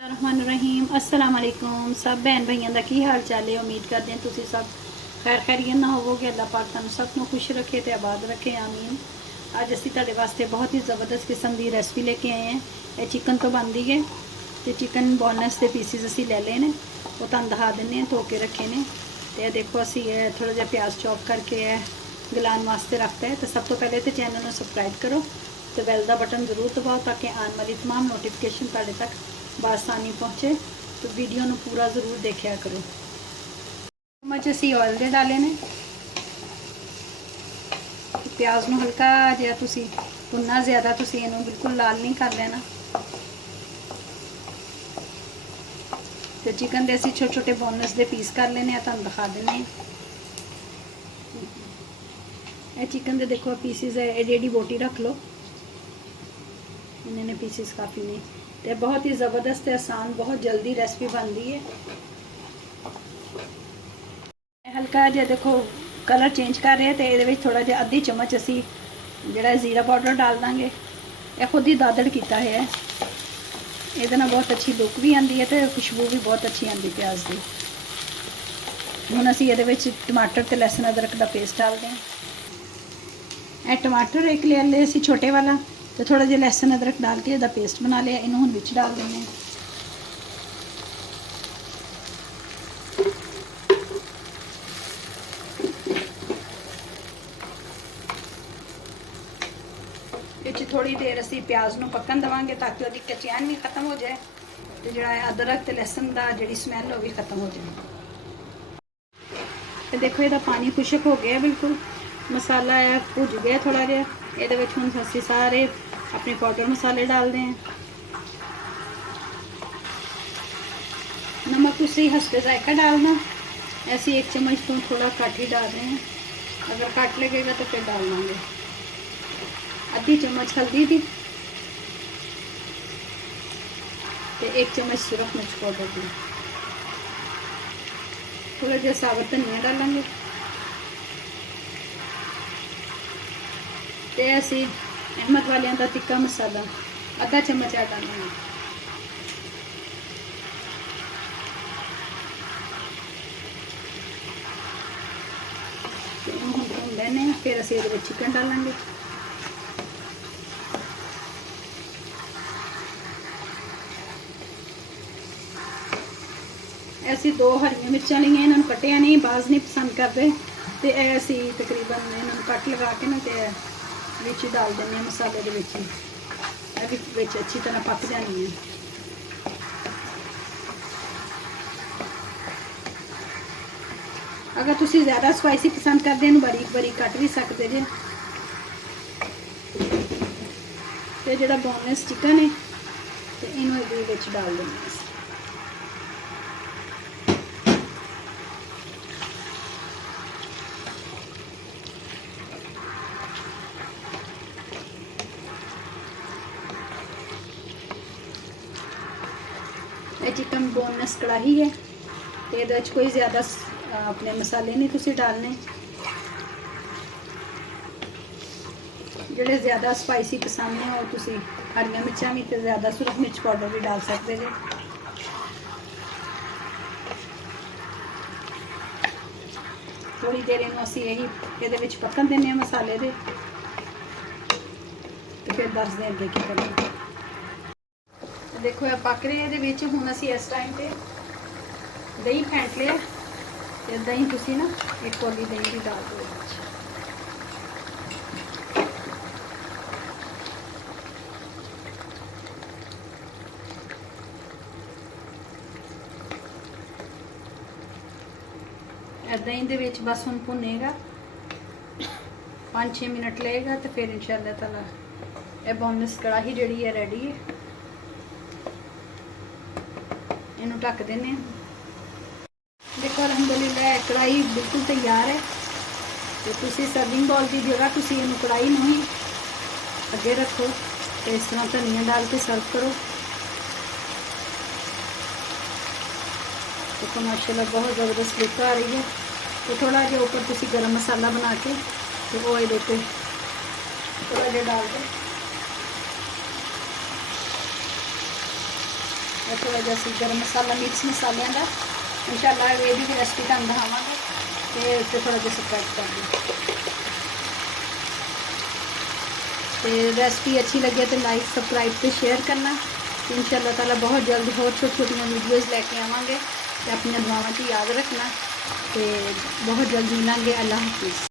रहमान रहीम अस्सलाम वालेकुम सब भैन भाइयों का की हाल चाल है। उम्मीद करते हैं तुसी सब खैर खैरियत ना होवोगे। अल्लाह पाक तुहानू सब नू खुश रखे तो आबाद रखे आमीन। अज असी तुहाडे वास्ते बहुत ही ज़बरदस्त किस्म की रेसिपी लेके आए हैं। ये चिकन तो बनती है तो चिकन बोनलेस के पीसिस असी ले ले ने वो तुहानू दिखा देने धो के रखे ने। तो देखो असी थोड़ा जिहा प्याज चॉप करके गलाने वास्ते रखता है। तो सब तो पहले तो चैनल को सबसक्राइब करो तो बैल का बटन जरूर दबाओ ताकि आने वाली तमाम नोटिफिकेशन तुहाडे तक बासानी पहुँचे। तो वीडियो ਨੂੰ पूरा ज़रूर देखा करो। चम्मच असी ऑयल दे डाले ने। प्याज ਨੂੰ हल्का जिहा तुसी भुनना, ज़्यादा तुसी इहनूं बिल्कुल लाल नहीं कर लेना। तो चिकन दे असी छोटे छोटे बोनलेस दे पीस कर लेने हैं, तुहानूं दिखा देने हैं। ये चिकन दे देखो पीसिस है, एडी एडी बोटी रख लो। इन्हें पीसिस काफ़ी नहीं तो बहुत ही ज़बरदस्त आसान बहुत जल्दी रेसिपी बनती है। हल्का जिहा देखो कलर चेंज कर रहे हैं तो ये थोड़ा जिहा आधी चम्मच असी जिहड़ा जीरा पाउडर डाल देंगे। यह खुद ही दादड़ किया है, ये बहुत अच्छी लुक भी आती है तो खुशबू भी बहुत अच्छी आती प्याज की। हुण असी ये टमाटर तो लहसुन अदरक का पेस्ट डालते हैं। यह टमाटर एक ले लिया असी छोटे वाला, तो थोड़ा जिहा लहसुन अदरक डाल के इसका पेस्ट बना लिया। इन्हूं हुण विच डाल देंगे। विच थोड़ी देर असी प्याज नूं पकन देवांगे ताकि उसकी कचैन भी खत्म हो जाए तो जिहड़ा अदरक ते लहसुन का जिहड़ी स्मैल वो भी खत्म हो जाए। तो देखो इसका पानी खुशक हो गया बिल्कुल, मसाला है भुज गया थोड़ा जिहा। ये हुण असी सारे अपने पाउडर मसाले डालते हैं। नमक उसी हंसते जायका डालना, ऐसे एक चम्मच तो थोड़ा कट ही डाल रहे हैं, अगर कट लगेगा तो फिर डाल देंगे। आधी चम्मच हल्दी दी तो एक चम्मच सिर्फ मिर्च पाउडर दी, थोड़ा जिहा साबुत धनिया डालेंगे। तो असी अहमद वालियां का तिक्का मसाला आधा चम्मच डालेंगे। भून लेने फिर असी ये चिकन डालेंगे। ऐसी 2 हरियां मिर्चा लिया, इन्होंने कटिया नहीं, बाज नहीं पसंद करते तो ऐसी तकरीबन इन्होंने कट लगा के ना तो विच डाल देने मसाले के विच अच्छी तरह पक जानी है। अगर तुसी ज़्यादा स्पाइसी पसंद करते हैं बारीक बारीक कट भी सकते जे। तो जो बोनलेस चिकन है तो इन्हों ये डाल देना। ये चिकन बोनलेस कड़ाही है तो ये कोई ज़्यादा अपने मसाले नहीं तुसी डालने। जोड़े ज़्यादा स्पाइसी पसंद है वो तुसी हरियां मिर्चां भी तो ज़्यादा सिर्फ मिर्च पाउडर भी डाल सकते हैं। थोड़ी देर इन्हूं असीं यही ये पकन देने मसाले दे तो फिर दसदे अगे की करना। देखो यह पक रहे हैं। हुण असीं इस टाइम पे दही फेंट लिया तो दही तुसी ना एक कौली दही भी डाल दो। दही दे विच बस हुण भुनेगा 5-6 मिनट लगेगा तो फिर इंशाअल्लाह ताला यह बोनलेस कड़ाही जिहड़ी है रेडी है। इनू ढक देने। देखो अलहमदुलिल्लाह कढ़ाई बिल्कुल तैयार है। तो तुसी सर्विंग बाउल की जगह तुसी इनू कढ़ाई नूं ही अगे रखो तो इस तरह धनिया डाल के सर्व करो। देखो माशाल्लाह बहुत ज़बरदस्त लुक आ रही है। तो थोड़ा जिहा ऊपर तुसी गरम मसाला बना के तो वो ये थोड़ा जिहा डाल दो। थोड़ा जिहा सी गर्म मसाला मिक्स मसालियां का इंशाल्लाह ये भी रेसिपी तुहानूं दिखावांगे ते उत्ते थोड़ा जिहा स्प्रेड कर दूँ। तो रेसिपी अच्छी लगे तो लाइक सबसक्राइब तो शेयर करना। इंशाल्लाह ताला बहुत जल्द होर छोटी छोटियां वीडियोज़ लैके आवांगे। तो अपनी दुआवां च याद रखना। तो बहुत जल्द मिलांगे। अल्लाह हाफिज़।